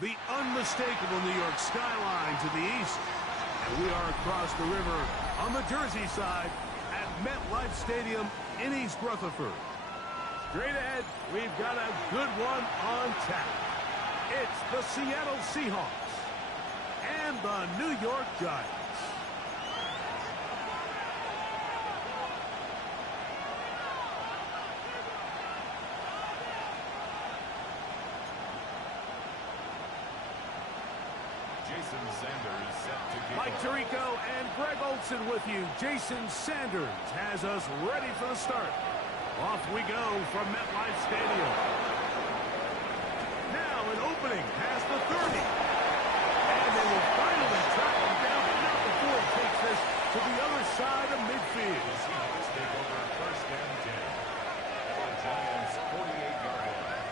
The unmistakable New York skyline to the east. And we are across the river on the Jersey side at MetLife Stadium in East Rutherford. Straight ahead, we've got a good one on tap. It's the Seattle Seahawks and the New York Giants. Mike Tirico and Greg Olson with you. Jason Sanders has us ready for the start. Off we go from MetLife Stadium. Now an opening past the 30. And they will finally track him down, but not before he takes this to the other side of midfield. The Seahawks take over first and 10. The Giants 48-yard line.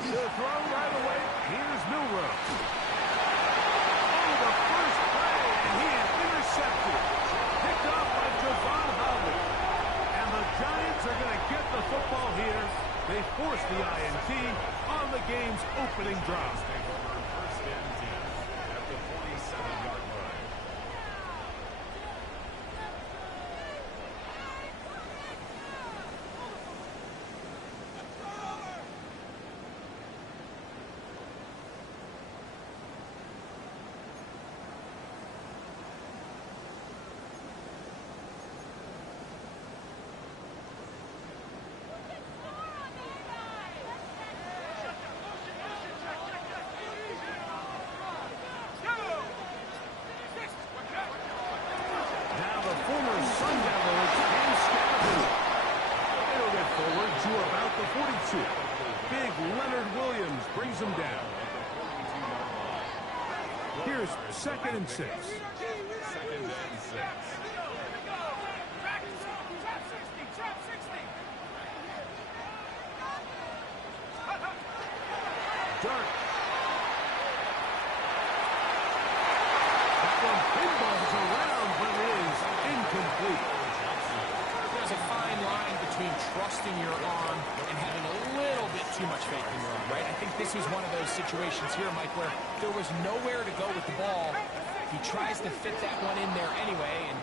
The throw right away. Here's Milrow. Oh, the first play, and he is intercepted. Picked off by Javon Holly. And the Giants are going to get the football here. They force the INT on the game's opening drive. Take over first and 10 at the 47-yard line. Big Leonard Williams brings him down. Here's 2nd and 6. Second and 6. Dark. That one pinballs around, but is incomplete. There's a fine line between trusting your arm and having a little bit too much faith in your arm, right? I think this was one of those situations here, Mike, where there was nowhere to go with the ball. He tries to fit that one in there anyway, and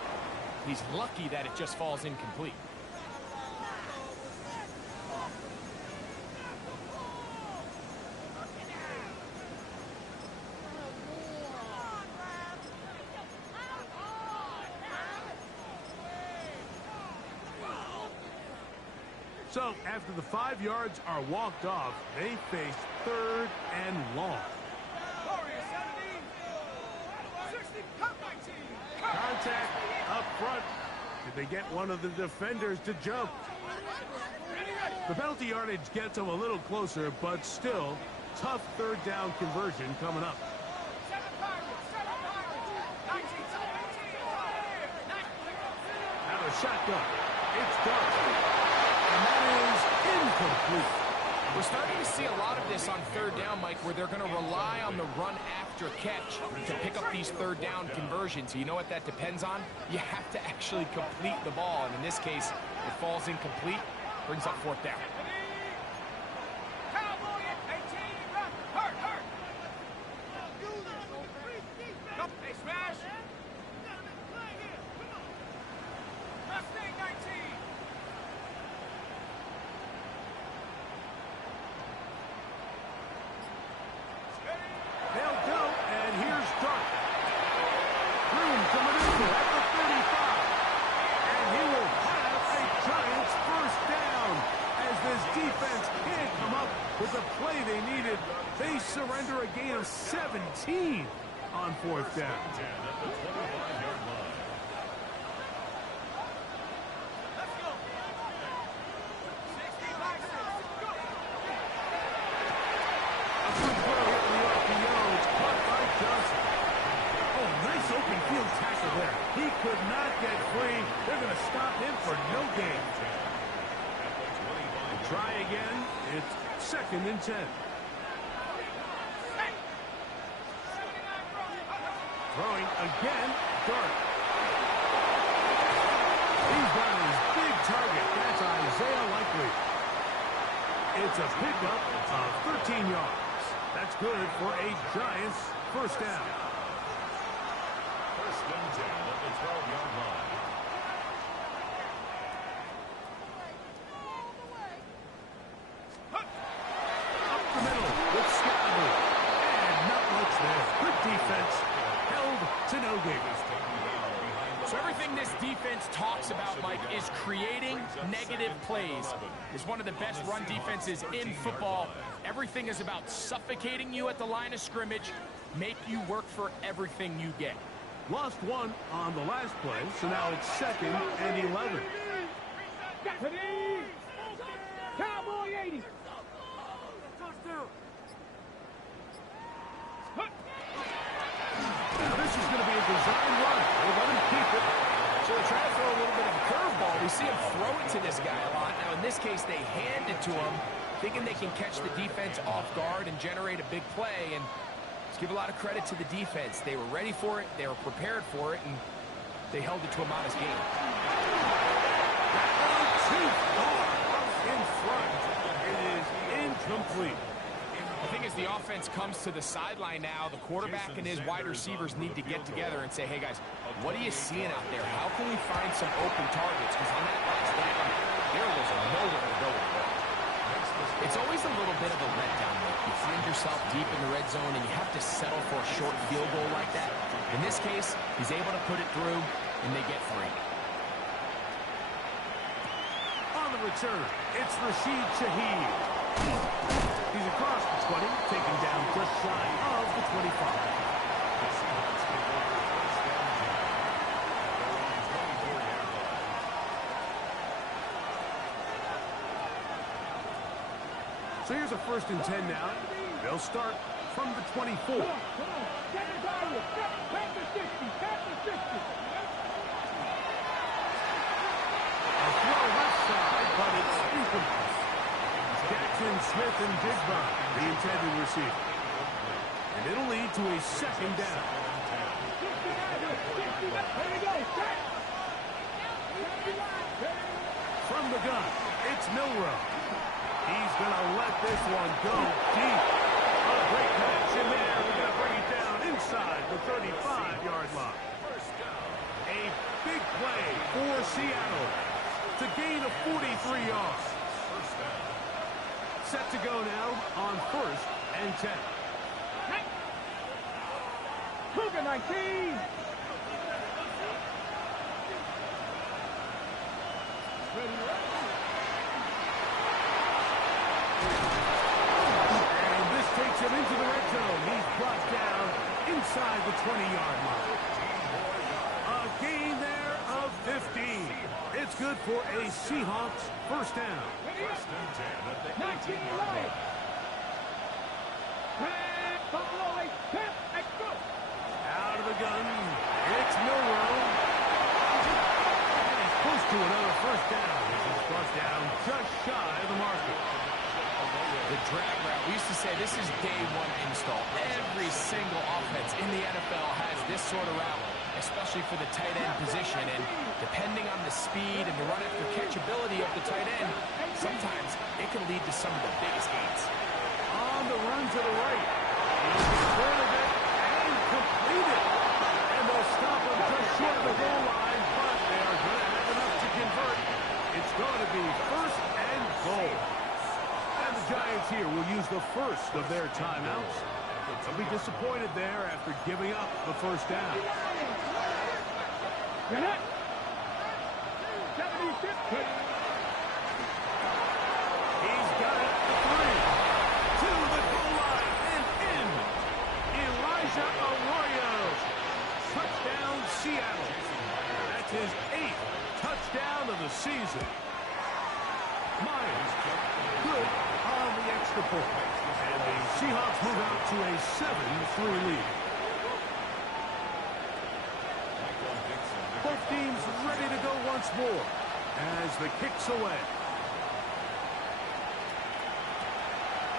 he's lucky that it just falls incomplete. So, after the 5 yards are walked off, they face 3rd and long. Contact up front. Did they get one of the defenders to jump? The penalty yardage gets them a little closer, but still, tough 3rd down conversion coming up. Now a shotgun. It's done. And that is incomplete. We're starting to see a lot of this on 3rd down, Mike, where they're going to rely on the run after catch to pick up these 3rd down conversions. You know what that depends on? You have to actually complete the ball. And in this case, it falls incomplete, brings up 4th down. With the play they needed, they surrender a gain of 17 on 4th down. At the 25-yard line. A good throw hit in the RPO. It's caught by Johnson. Oh, nice open field tackle there. He could not get free. They're going to stop him for no gain. and 10. Throwing again, Dart. He's got his big target. That's Isaiah Likely. It's a pickup of 13 yards. That's good for a Giants first down. First and 10 at the 12-yard line. Up the middle with Scotty. And not much there. Good defense. Held to no gain. So everything this defense talks about, Mike, is creating negative plays. It's one of the best run defenses in football. Everything is about suffocating you at the line of scrimmage, make you work for everything you get. Lost one on the last play, so now it's 2nd and 11. Cowboy 80. Now this is going to be a design run. We'll let him keep it. So they're trying to throw a little bit of a curveball. We see him throw it to this guy a lot. Now in this case, they hand it to him, thinking they can catch the defense off guard and generate a big play. And let's give a lot of credit to the defense. They were ready for it, they were prepared for it, and they held it to a modest gain. Too far in front. It is incomplete. I think as the offense comes to the sideline now, the quarterback and his wide receivers need to get together and say, hey guys, what are you seeing out there? How can we find some open targets? Because on that last down, there was nowhere to go with the ball. It's always a little bit of a letdown, though. You find yourself deep in the red zone and you have to settle for a short field goal like that. In this case, he's able to put it through, and they get 3. On the return, it's Rashid Shaheed. He's across the 20, taken down just shy of the 25. So here's a 1st and 10 now. They'll start from the 24. Come on. Get the target. Get the 60. Get the 60. A throw left side, but it's incomplete. Jackson, Smith, and Digba, the intended receiver. And it'll lead to a 2nd down. Here we go. From the gun, it's Milrow. He's going to let this one go deep. A great catch in there. We're going to bring it down inside the 35-yard line. A big play for Seattle to gain a 43 yards. Set to go now on 1st and 10. Cougar 19. And this takes him into the red zone. He's brought down inside the 20-yard line. A gain there of 15. It's good for a Seahawks first down. First and 10 at the 19 18-yard line. Out of the gun, it's Milrow. And he's close to another first down. He's brought down just shy of the marker. The drag route, we used to say this is day 1 install. Every single offense in the NFL has this sort of route, especially for the tight end position. And depending on the speed and the run after catchability of the tight end, sometimes it can lead to some of the biggest gains. On the run to the right. He's rid of it and completed. And they'll stop him just short of the goal line, but they are going to have enough to convert. It's going to be 1st and goal. And the Giants here will use the first of their timeouts. They'll be disappointed there after giving up the first down. He's got it for 3. To the goal line and in. Elijah Arroyo. Touchdown, Seattle. That's his 8th touchdown of the season. Myers, good on the extra point. And the Seahawks move out to a 7-3 lead. Both teams ready to go once more as the kick's away.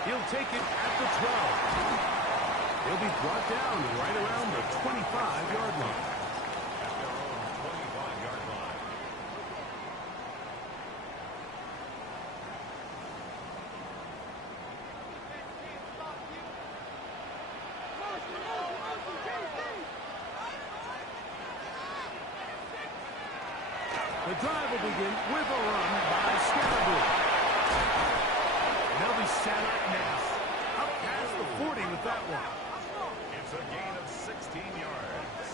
He'll take it at the 12. He'll be brought down right around the 25-yard line. At their own 25-yard line. The drive will begin with a run by Scattergood. And they'll be set up now. Up past the 40 with that one. It's a gain of 16 yards.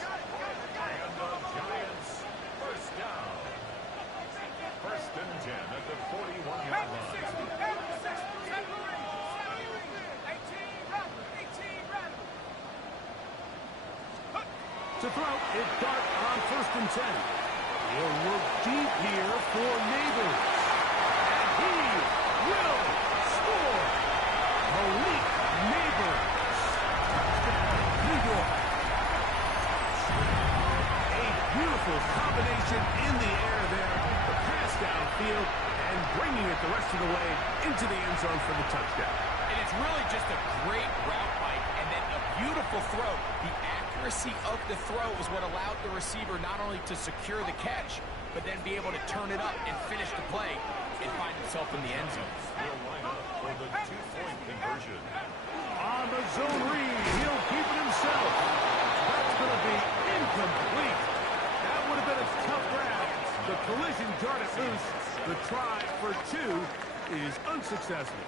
And the Giants first down. First and 10 at the 41-yard line. To throw, it's Dart on first and 10. He'll look deep here for Neighbors. And he will score. Malik Neighbors. Touchdown, New York. A beautiful combination in the air there. The pass downfield and bringing it the rest of the way into the end zone for the touchdown. And it's really just a great route, Mike, and then a beautiful throw. The accuracy of the throw is what allowed the receiver not only to secure the catch, but then be able to turn it up and finish the play and find himself in the end zone. Will line up for the two-point conversion. On the zone read, he'll keep it himself. That's going to be incomplete. That would have been a tough grab. The collision darted loose. The try for two is unsuccessful.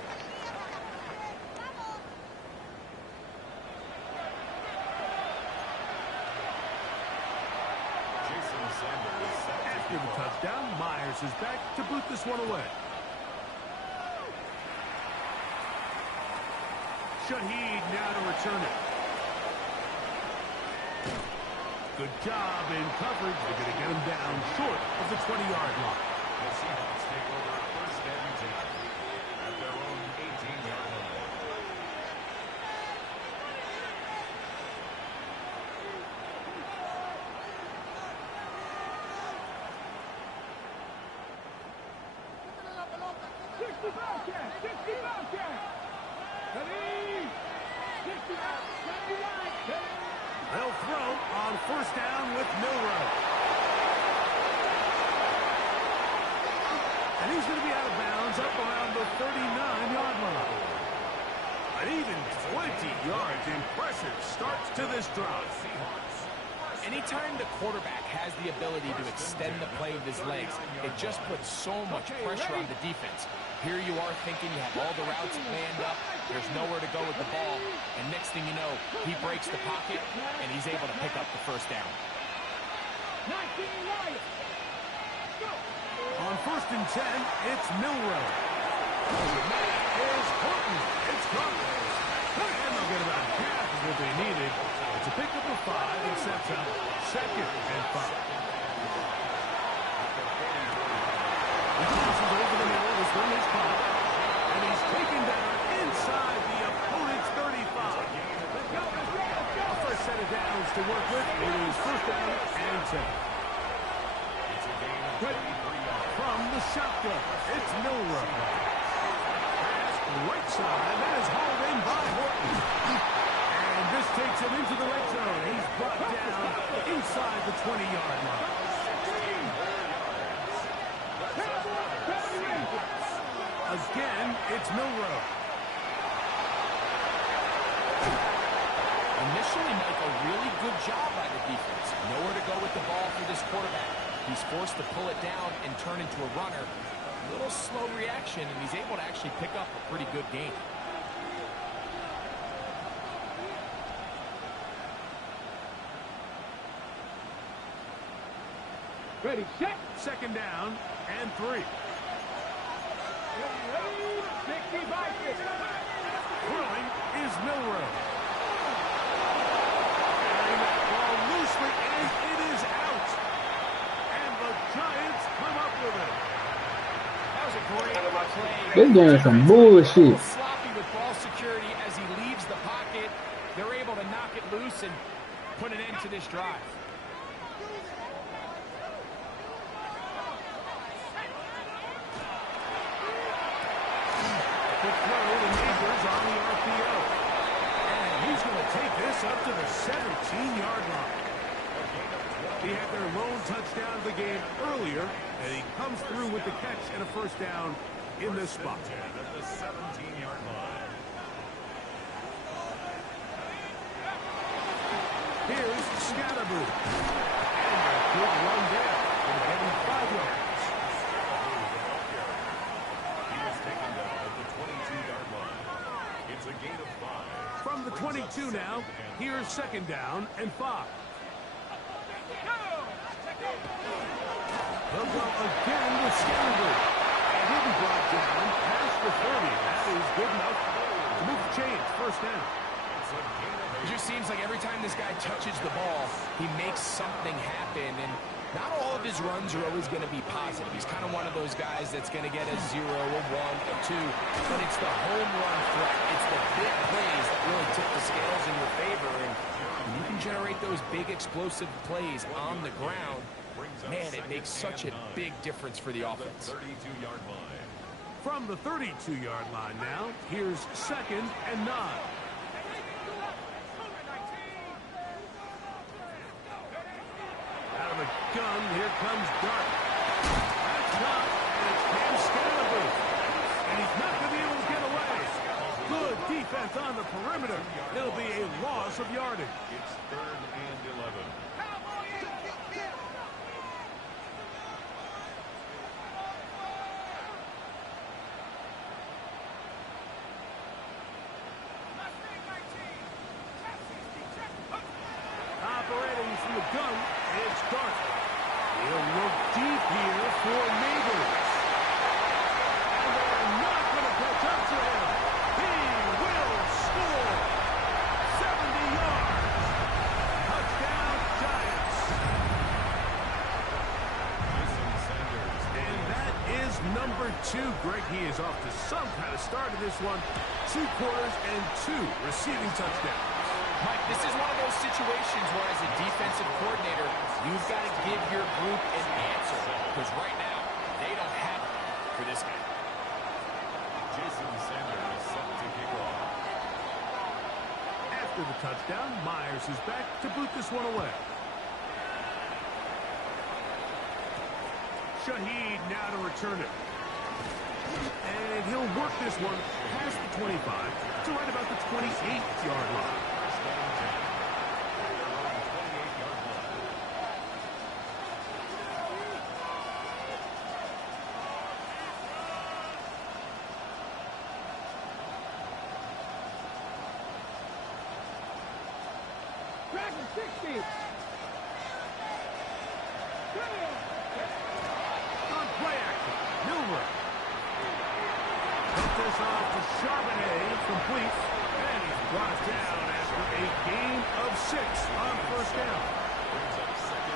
After the touchdown, Myers is back to boot this one away. Shaheed now to return it. Good job in coverage. They're going to get him down short of the 20-yard line. The Seahawks take over first and 10 at their own 18-yard line. They'll throw on first down with Milroe. And he's going to be out of bounds up around the 39-yard line. An even 20 yards. Impressive starts to this drive. Anytime the quarterback has the ability to extend the play with his legs, it just puts so much pressure on the defense. Here you are thinking you have all the routes planned up, there's nowhere to go with the ball, and next thing you know, he breaks the pocket, and he's able to pick up the first down. On first and 10, it's Milroe. Is Horton. It's caught. And they'll get about half of what they needed. It's a pickup of 5 and sets up second and 5. He crosses over the middle. This one is caught. And he's taken down inside the opponent's 35. A first set of downs to work with. It is first down and 10. It's a gain of 23 yards. From the shotgun, it's Milroe. Pass right side. That is hauled in by Horton. And this takes him into the red zone. He's brought down inside the 20-yard line. Again, it's Milroe. Initially, Mike, a really good job by the defense. Nowhere to go with the ball for this quarterback. He's forced to pull it down and turn into a runner. A little slow reaction, and he's able to actually pick up a pretty good gain. Ready, set. Second down and 3. Ready, 60 by 50. Throwing is Milroe. Carrying that ball loosely, and it is out. And the Giants come up with it. That was a great play. This game is some bullshit. Sloppy with ball security as he leaves the pocket. They're able to knock it loose and put an end to this drive. Quick throw to Neighbors on the RPO. And he's going to take this up to the 17-yard line. He had their lone touchdown of the game earlier, and he comes through with the catch and a first down in this spot. At the 17-yard line. Here's Scatterboo. And a good run there. And getting 5 yards. He was taken down at the 22-yard line. It's a gain of 5. From the 22 now, here's second down and 5. They'll go again with Scatterboo. And he'll be brought down past the 30. That is good enough to move the chains. First down. It just seems like every time this guy touches the ball, he makes something happen. And not all of his runs are always going to be positive. He's kind of one of those guys that's going to get a 0, a 1, a 2. But it's the home run threat. It's the big plays that really tip the scales in your favor. And when you can generate those big explosive plays on the ground, man, it makes such a big difference for the offense. 32-yard line. From the 32-yard line now, here's second and 9. Out of the gun, here comes Dart. That's caught, and it's Cam Scatterboo. And he's not going to be able to get away. Good defense on the perimeter. It'll be a loss of yardage. It's 3rd and 11. Operating from the gun, it's Dart. He'll look deep here for Neighbors. And they're not going to catch up to him. He will score. 70 yards. Touchdown, Giants. And that is number 2. Greg, he is off to some kind of start in this one. 2 quarters and 2 receiving touchdowns. Mike, this is one of those situations where as a defensive coordinator, you've got to give your group an answer. Because right now, they don't have it for this guy. Jason Sanders is set to kick off. After the touchdown, Myers is back to boot this one away. Shaheed now to return it. And he'll work this one past the 25 to right about the 28-yard line. Dragon 60. On play action, Milrow. Put this off to Charbonnet, complete, and he's brought down after a gain of 6 on first down.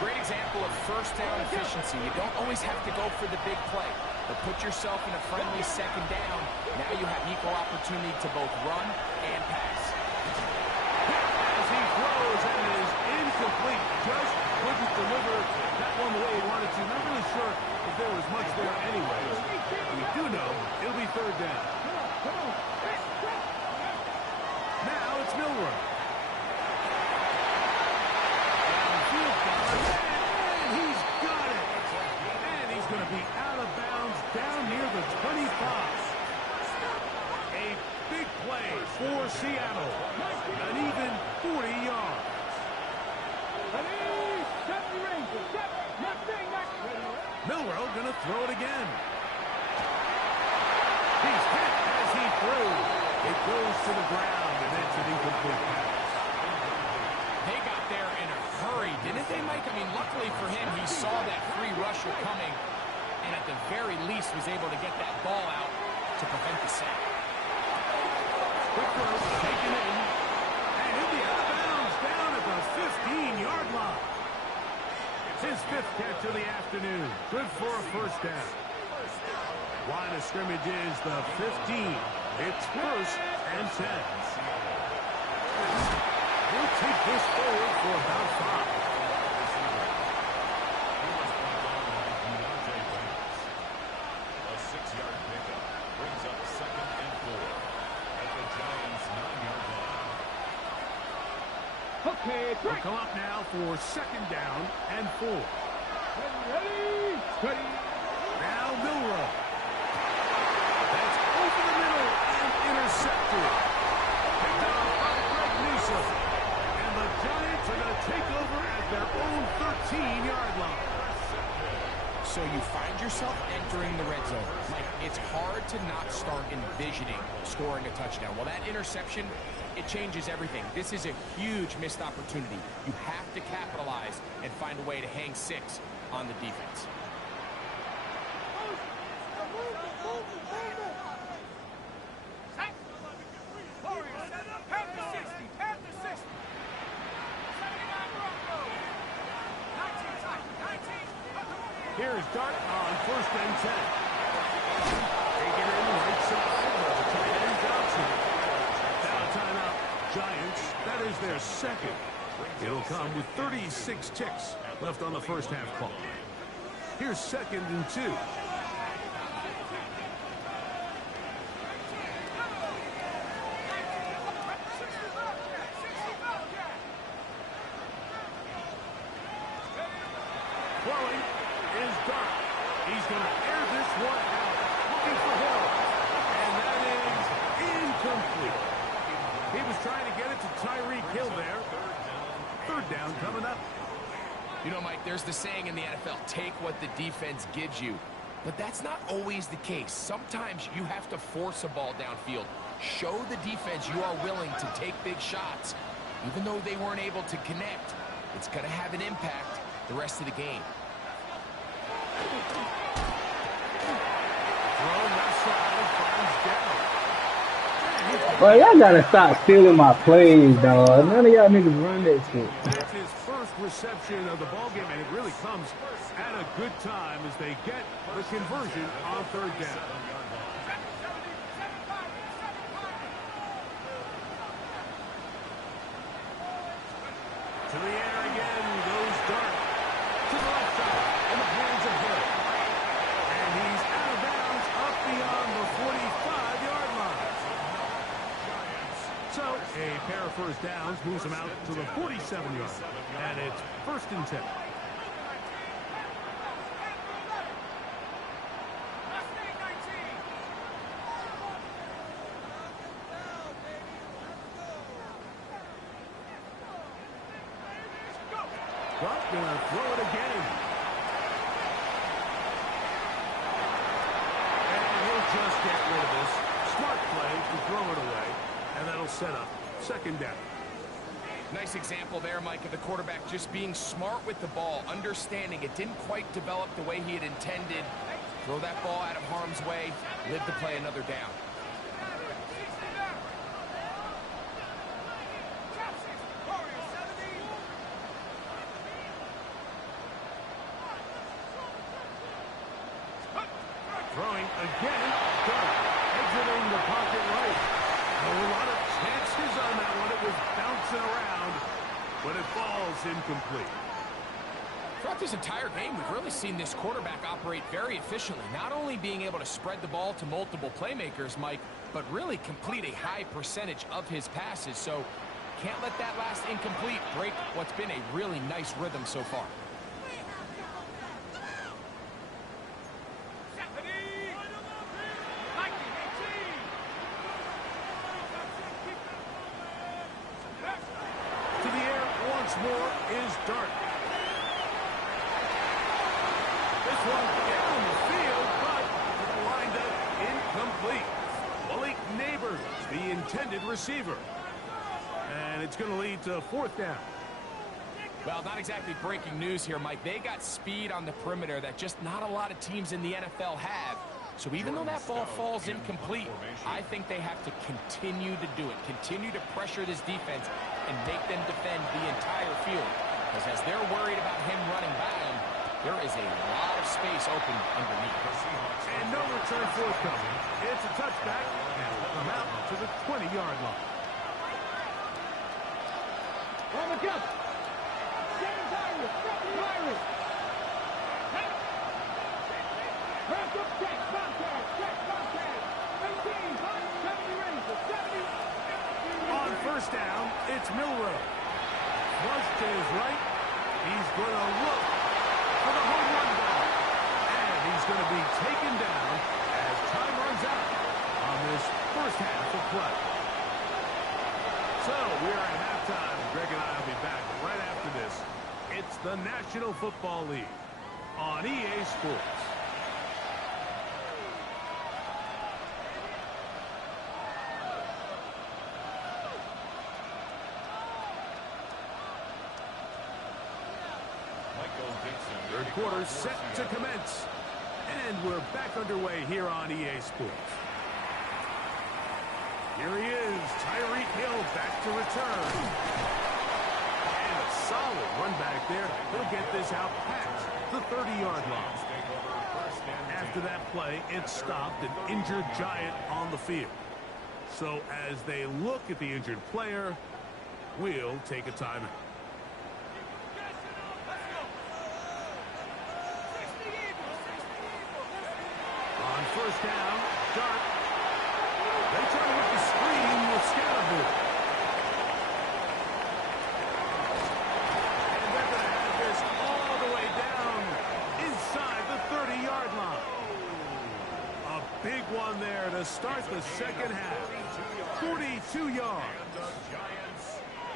Great example of first down efficiency. You don't always have to go for the big play, but put yourself in a friendly second down. Now you have equal opportunity to both run and pass. As he throws and is incomplete, just couldn't deliver that one the way he wanted to. Not really sure if there was much there anyways. We do know it'll be third down. Now it's Milrow. Downfield pass, and he's got it. And he's going to be out of bounds down near the 25. A big play for Seattle. An even 40 yards. Milrow going to throw it again. He's hit as he throws. It goes to the ground, and it's an incomplete pass. They got there in a hurry, didn't they, Mike? I mean, luckily for him, he saw that free rusher coming, and at the very least was able to get that ball out to prevent the sack. Quick throw, taken in, and he'll be out of bounds down at the 15-yard line. It's his 5th catch of the afternoon. Good for a first down. Line of scrimmage is the 15. It's 1st and 10. We'll take this forward for about 5. A 6-yard pickup brings up 2nd and 4. At the Okay, We'll break. come up now for second down and 4. Ready, steady. Now Milrow. That's over the middle and intercepted. Picked off by Greg Newsom. And the Giants are going to take over at their own 13-yard line. So you find yourself entering the red zone. Mike, it's hard to not start envisioning scoring a touchdown. Well, that interception, it changes everything. This is a huge missed opportunity. You have to capitalize and find a way to hang 6 on the defense. Here's Dart on first and 10. Taking in right side, tight end Johnson. Now a timeout, Giants. That is their second. It'll come with 36 ticks left on the first half clock. Here's second and 2. Throwing is Dart. He's going to air this one out. Looking for Hill. And that is incomplete. He was trying to get it to Tyreek Hill there. Third down coming up. You know, Mike, there's the saying in the NFL, take what the defense gives you. But that's not always the case. Sometimes you have to force a ball downfield. Show the defense you are willing to take big shots. Even though they weren't able to connect, it's going to have an impact the rest of the game. Throw left side, finds down. Bro, y'all gotta stop stealing my plays, dog. None of y'all niggas run that shit. That's his first reception of the ballgame, and it really comes at a good time as they get the conversion on third down. To the air again goes Dart. To the left side, in the hands of Hill. And he's out of bounds up beyond the 45-yard line. So, a pair of first downs moves him out to the 47-yard line. And it's first and 10. Well, gonna throw it again. And he'll just get rid of this. Smart play to throw it away. And that'll set up second down. Nice example there, Mike, of the quarterback just being smart with the ball, understanding it didn't quite develop the way he had intended. Throw that ball out of harm's way, live to play another down. Throwing again. Dart exiting the pocket right. A lot of chances on that one. It was bouncing around, but it falls incomplete. Throughout this entire game, we've really seen this quarterback operate very efficiently, not only being able to spread the ball to multiple playmakers, Mike, but really complete a high percentage of his passes. So can't let that last incomplete break what's been a really nice rhythm so far. To the air once more is Dart. This one down the field, but the windup incomplete. Malik Neighbors, the intended receiver. And it's going to lead to fourth down. Well, not exactly breaking news here, Mike. They got speed on the perimeter that just not a lot of teams in the NFL have. So even though that ball falls incomplete, I think they have to continue to do it. Continue to pressure this defense and make them defend the entire field. Because as they're worried about him running by them, there is a lot of space open underneath. And no return forthcoming. It's a touchback, and will come out to the 20-yard line. On the jump. James Irish. Irish. Back up, check, contact. 18, 70 range, 70. On first down, it's Milrow. flush to his right. He's going to look for the home run ball. And he's going to be taken down as time runs out on this first half of play. So we are at halftime. Greg and I will be back right after this. It's the National Football League on EA Sports. Third quarter set to commence. And we're back underway here on EA Sports. Here he is, Tyreek Hill back to return. And a solid run back there. He'll get this out past the 30-yard line. After that play, it stopped an injured Giant on the field. So as they look at the injured player, we'll take a timeout. On first down, Dart. They try to hit the screen with Scatterboard. And they're going to have this all the way down inside the 30-yard line. A big one there to start the second half. 42 yards.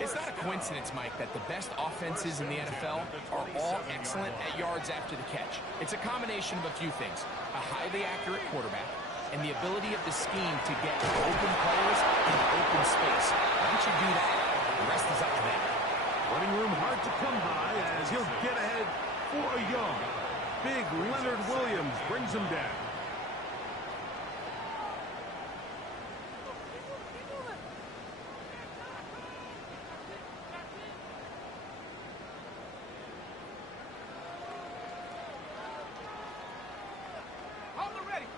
It's not a coincidence, Mike, that the best offenses in the NFL are all excellent at yards after the catch. It's a combination of a few things. A highly accurate quarterback and the ability of the scheme to get open players in open space. Once you do that, the rest is up to them. Running room hard to come by as he'll get ahead for a yard. Big Leonard Williams brings him down.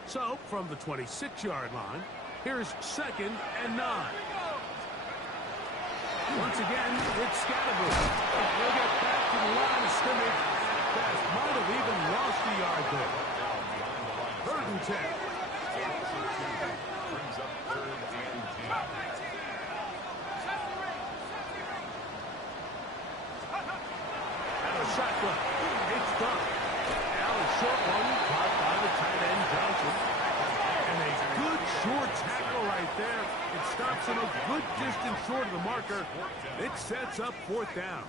So, from the 26-yard line, here's 2nd and 9. Once again, it's Scatterboard. He'll get back to the line of scrimmage at best. Might have even lost a yard there. 3rd and 10. Brings up 3rd and 10. Out of shotgun. It's done. Now a short one caught by the tight end Johnson. And a good short tackle right there. It stops him a good distance short of the marker. It sets up 4th down.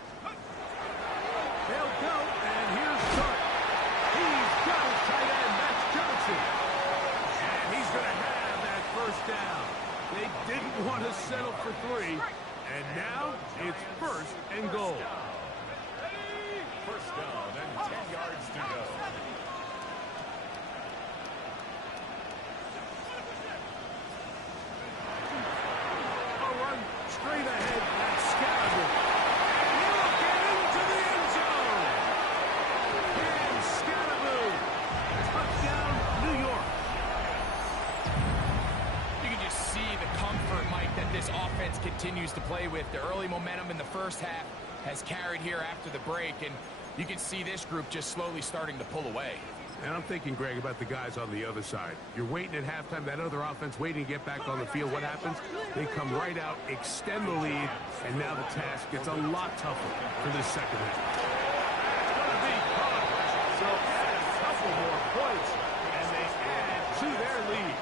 They'll go, and here's Dart. He's got his tight end. That's Johnson. And he's going to have that 1st down. They didn't want to settle for 3. And now it's 1st and goal. 1st down and 10 yards to go. A run straight ahead. That's Scatterboard. And he'll get into the end zone. And Scatterboard. Touchdown, New York. You can just see the comfort, Mike, that this offense continues to play with. The early momentum in the first half has carried here after the break, and you can see this group just slowly starting to pull away. And I'm thinking, Greg, about the guys on the other side. You're waiting at halftime, that other offense waiting to get back on the field. What happens? They come right out, extend the lead, and now the task gets a lot tougher for this second half. It's going to be caught. So add a couple more points, and they add to their lead.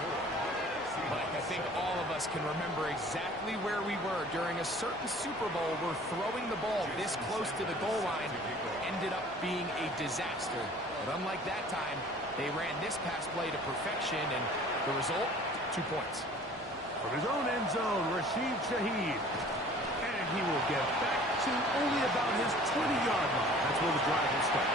Mike, I think all of us can remember exactly where we were during a certain Super Bowl where throwing the ball this close to the goal line ended up being a disaster. But unlike that time, they ran this pass play to perfection, and the result, 2 points. From his own end zone, Rashid Shaheed. And he will get back to only about his 20-yard line. That's where the drive will start.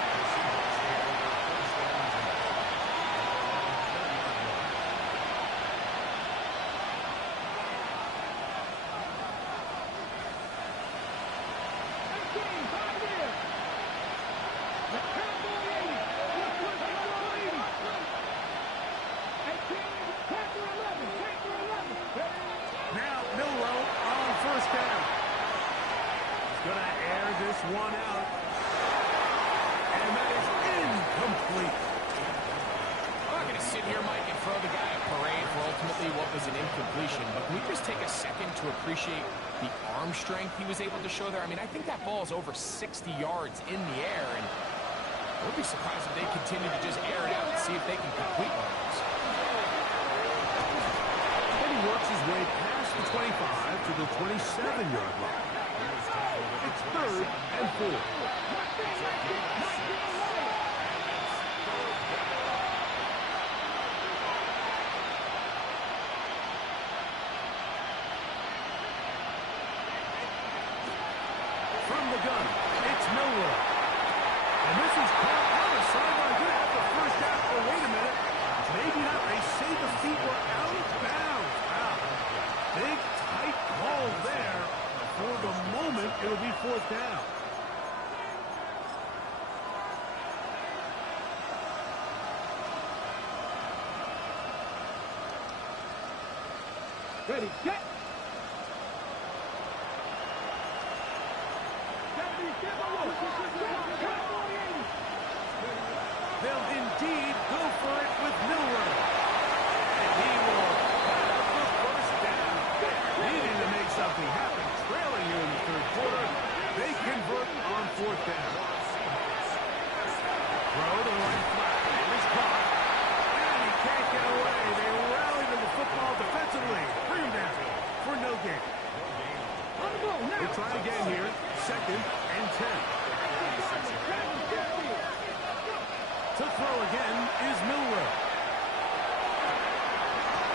Now Milroe on 1st down. He's going to air this one out. And that is incomplete. I'm not going to sit here, Mike, and throw the guy a parade for ultimately what was an incompletion, but can we just take a second to appreciate the arm strength he was able to show there. I mean, I think that ball is over 60 yards in the air, and I would be surprised if they continue to just air it out and see if they can complete one of those. And he works his way past the 25 to the 27-yard line. It's 3rd and 4. From the gun, it's Miller. And this is caught on the sideline. Going to have the first down. Oh, wait a minute. Maybe not. They say the feet were out of bounds. Wow. Big, tight call there. For the moment, it'll be 4th down. Ready, get. They'll indeed go for it with Miller. And he will put up the first down. Needing to make something happen. Trailing here in the 3rd quarter. They convert on 4th down. Throw to the right flat. It is caught. And he can't get away. They rally to the football defensively. Bring him down for no gain. We'll try again here. 2nd and 10. To throw again is Milroe.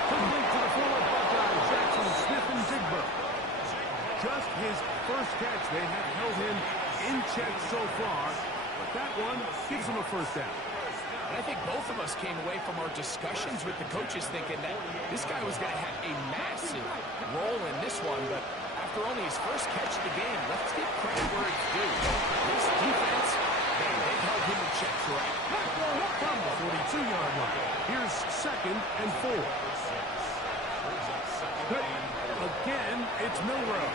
Complete to the forward Buckeye, Jackson, Smith, and Jigba. Just his first catch. They have held him in check so far, but that one gives him a first down. And I think both of us came away from our discussions with the coaches thinking that this guy was going to have a massive role in this one, but after only his first catch of the game, let's give credit where it's due. This defense, they've held him in check throughout. From the 42-yard line, here's 2nd and 4. Again, it's Milroe.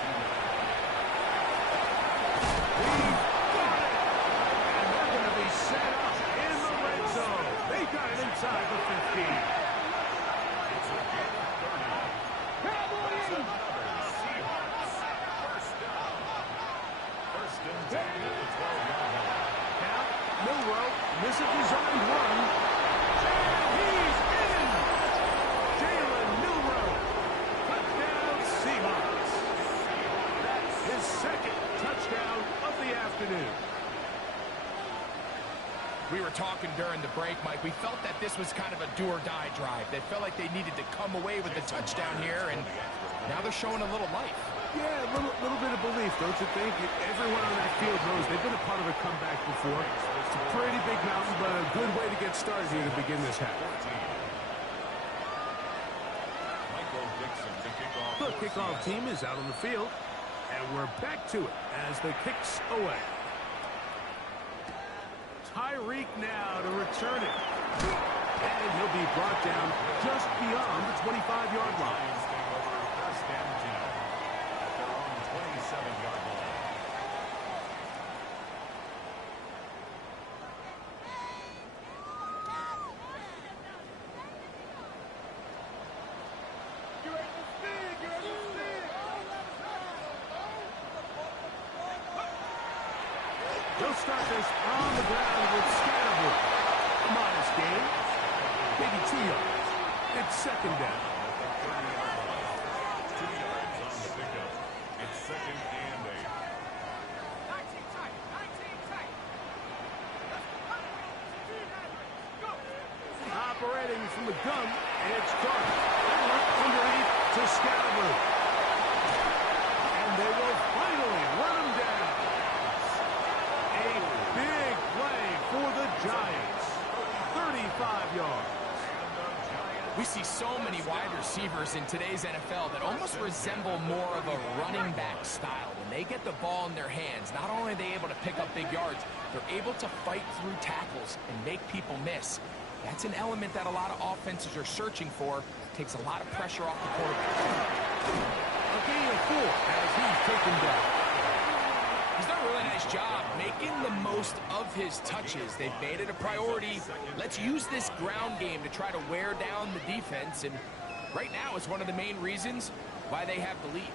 He's got it! And they're going to be set up in the red zone. They got it inside the 15. Milroe, misadesigned run. And he's in! Jalen Milroe. Touchdown, Seahawks. That's his 2nd touchdown of the afternoon. We were talking during the break, Mike. We felt that this was kind of a do-or-die drive. They felt like they needed to come away with the touchdown here, and now they're showing a little life. Yeah, a little bit of belief, don't you think? Everyone on that field knows they've been a part of a comeback before. It's a pretty big mountain, but a good way to get started here to begin this half. The kickoff team is out on the field, and we're back to it as the kick's away. Tyreek now to return it. And he'll be brought down just beyond the 25-yard line. They'll start this on the ground with Scatterwood. A modest gain. Maybe 2 yards. It's 2nd down. 2 yards on the pickup. It's 2nd and 8. Operating from the gun, it's caught. Underneath to Scatterwood. And they will finally run him down. A big play for the Giants. 35 yards. We see so many wide receivers in today's NFL that almost resemble more of a running back style. When they get the ball in their hands, not only are they able to pick up big yards, they're able to fight through tackles and make people miss. That's an element that a lot of offenses are searching for. Takes a lot of pressure off the quarterback. A gain of 4 as he's taken down. He's done a really nice job making the most of his touches. They've made it a priority. Let's use this ground game to try to wear down the defense. And right now, it's one of the main reasons why they have the lead.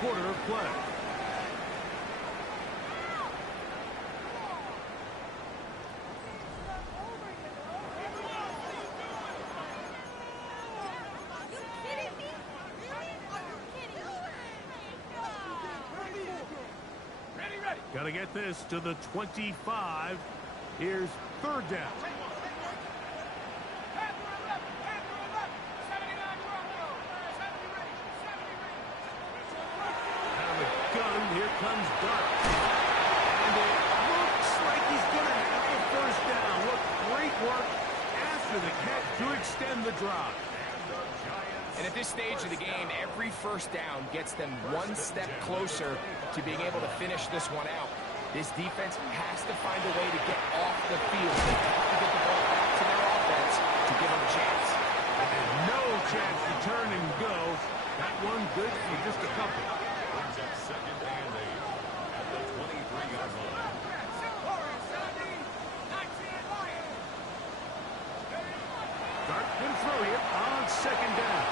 quarter of play. Got to get this to the 25. Here's third down. Here comes Dart. And it looks like he's going to have the first down. What great work after the catch to extend the drive. And at this stage of the game, every first down gets them one step closer to being able to finish this one out. This defense has to find a way to get off the field. They have to get the ball back to their offense to give them a chance. And no chance to turn and go. That one good for just a couple. Second and 8 at the 23-yard line. Dart can throw it on second down.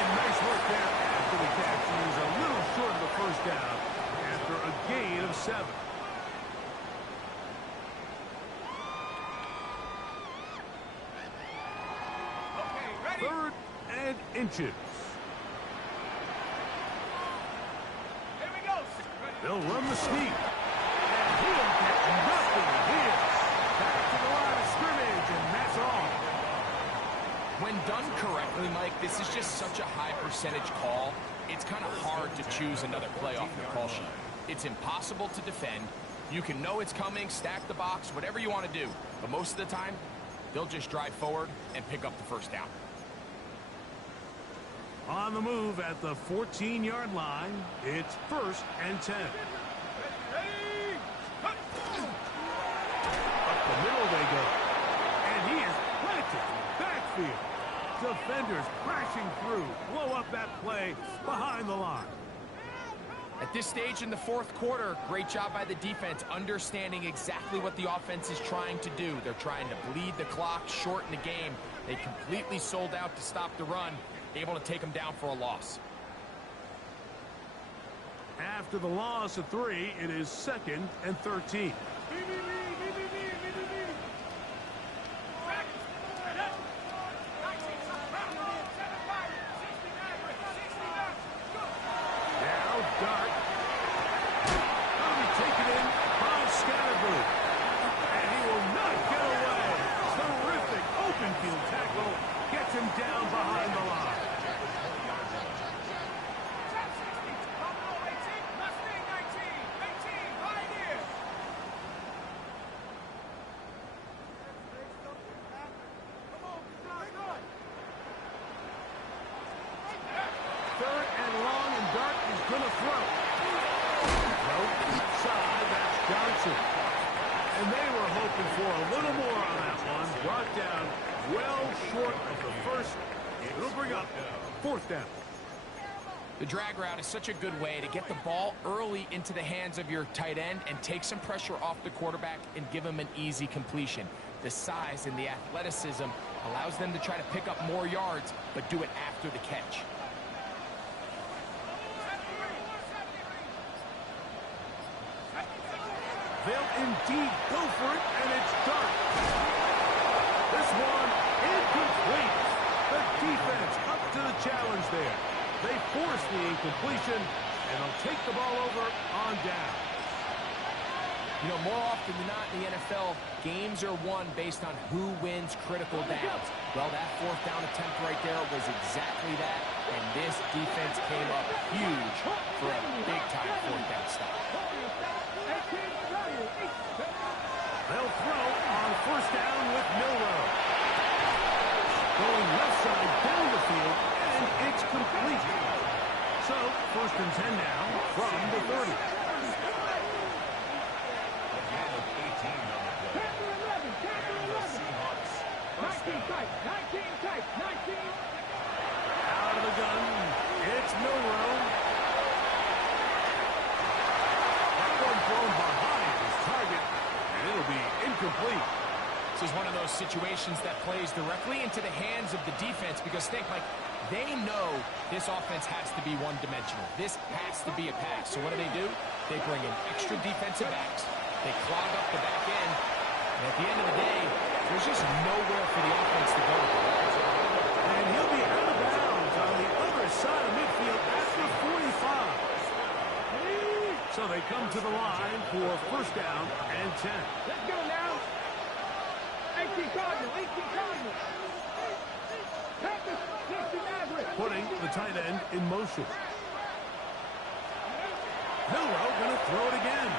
And nice work there after the catch. He was a little short of the first down after a gain of 7. Third and inches. They'll run the sneak. And he'll get nothing here. Back to the line of scrimmage, and that's all. When done correctly, Mike, this is just such a high percentage call. It's kind of hard to choose another play off the call sheet. It's impossible to defend. You can know it's coming, stack the box, whatever you want to do. But most of the time, they'll just drive forward and pick up the first down. On the move at the 14-yard line, it's 1st and 10. Up the middle they go. And he is planted in the backfield. Defenders crashing through. Blow up that play behind the line. At this stage in the fourth quarter, great job by the defense, understanding exactly what the offense is trying to do. They're trying to bleed the clock, shorten the game. They completely sold out to stop the run, able to take them down for a loss. After the loss of 3, it is 2nd and 13. Down behind the line. Third and long, and Dart is going to throw. Nope, inside, that's Johnson. And they were hoping for a little more on that one. Brought down well short of the first. It'll bring up 4th down. The drag route is such a good way to get the ball early into the hands of your tight end and take some pressure off the quarterback and give him an easy completion. The size and the athleticism allows them to try to pick up more yards, but do it after the catch. They'll indeed go for it, and it's Dart. This one incomplete. The defense up to the challenge there. They force the incompletion, and they'll take the ball over on down. You know, more often than not in the NFL, games are won based on who wins critical downs. Well, that 4th down attempt right there was exactly that, and this defense came up huge for a big-time 4th down stop. They'll throw on 1st down with Milrow. Going left side down the field, and it's complete. So, 1st and 10 now from the 30. Out of the gun, it's Milrow. That one thrown behind his target, and it'll be incomplete. This is one of those situations that plays directly into the hands of the defense because think, Mike, they know this offense has to be one-dimensional. This has to be a pass. So what do? They bring in extra defensive backs. They clog up the back end. And at the end of the day, there's just nowhere for the offense to go. And he'll be out of bounds on the other side of midfield after 45. So they come to the line for first down and 10. Let's go now. 18 Cardinal, 18 Cardinal. Panthers, 60 Maverick. Putting the tight end in motion. Milrow going to throw it again.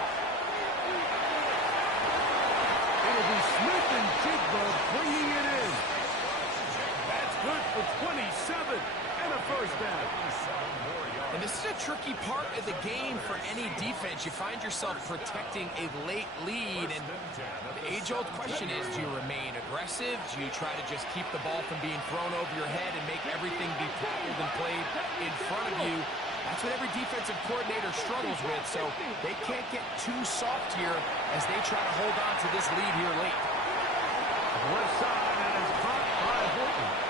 It'll be Smith and Jigba bringing it in. That's good for 27 and a first down. And this is a tricky part of the game for any defense. You find yourself protecting a late lead, and the age-old question is, do you remain aggressive? Do you try to just keep the ball from being thrown over your head and make everything be tackled and played in front of you? That's what every defensive coordinator struggles with, so they can't get too soft here as they try to hold on to this lead here late. Left side, and it's caught by Horton.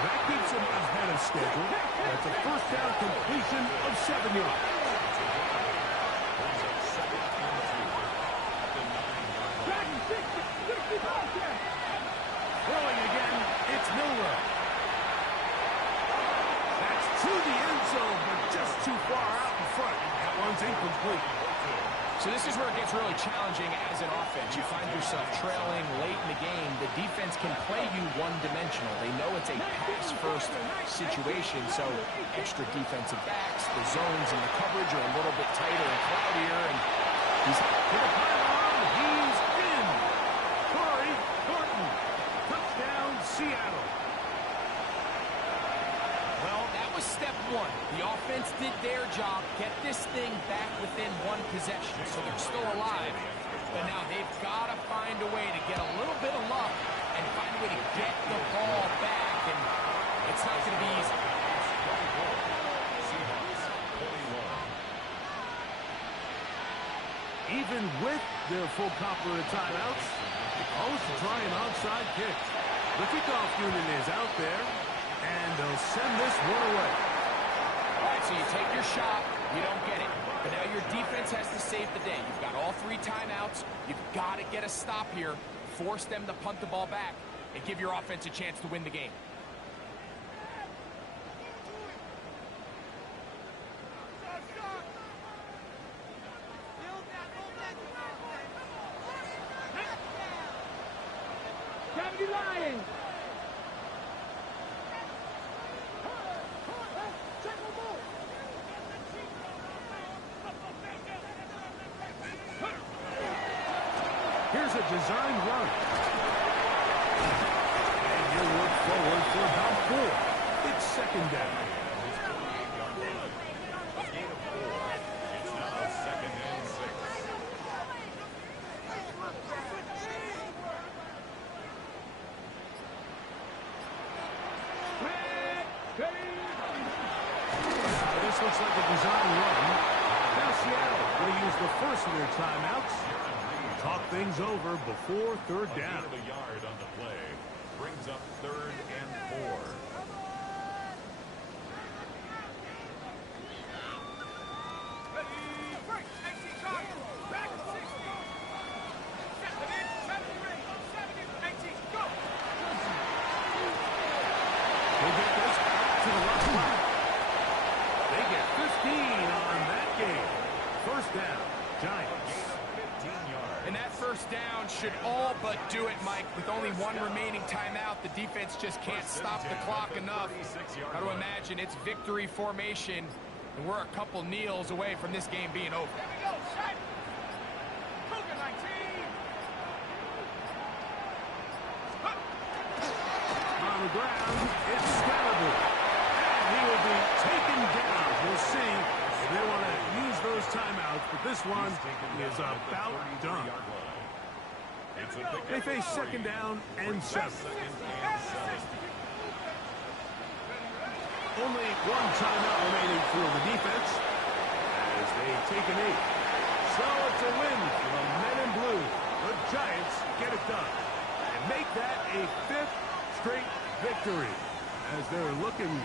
That keeps him ahead of schedule. That's a first down completion of 7 yards. Throwing again, it's Milrow. That's to the end zone, but just too far out in front. That one's incomplete. So this is where it gets really challenging as an offense. You find yourself trailing late in the game. The defense can play you one-dimensional. They know it's a pass-first situation, so extra defensive backs, the zones and the coverage are a little bit tighter and cloudier, and he's To the pylon, he's in. Corey Horton. Touchdown, Seattle. Well, that was step one. The offense did their job, get this thing back within one possession, so they're still alive. But now they've got to find a way to get a little bit of luck and find a way to get the ball back, and it's not going to be easy. Even with their full complement of timeouts, O's try an onside kick. The kickoff unit is out there, and they'll send this one away. All right, so you take your shot, you don't get it. But now your defense has to save the day. You've got all 3 timeouts. You've got to get a stop here, force them to punt the ball back, and give your offense a chance to win the game. Lions. Here's a designed run. And he'll work forward for about 4. It's second down. It's now second and 6. This looks like a design run. Now Seattle going to use the first of their timeouts. Talk things over before third down. A yard on the play. Brings up third and 4. We'll get this to the left side. They get 15 on that game. First down, Giants. 15 yards. And that first down should all but do it, Mike. With only 1 remaining timeout, the defense just can't stop the clock enough. Got to imagine it's victory formation, and we're a couple kneels away from this game being over. On the ground, it's Scalaboo. And he will be taken down. We'll see if they want to use those timeouts, but this one is about done. They face second down and 7. Only 1 timeout remaining for the defense as they take a knee. So it's a win for the men in blue. The Giants get it done. and make that a 5th straight victory as they're looking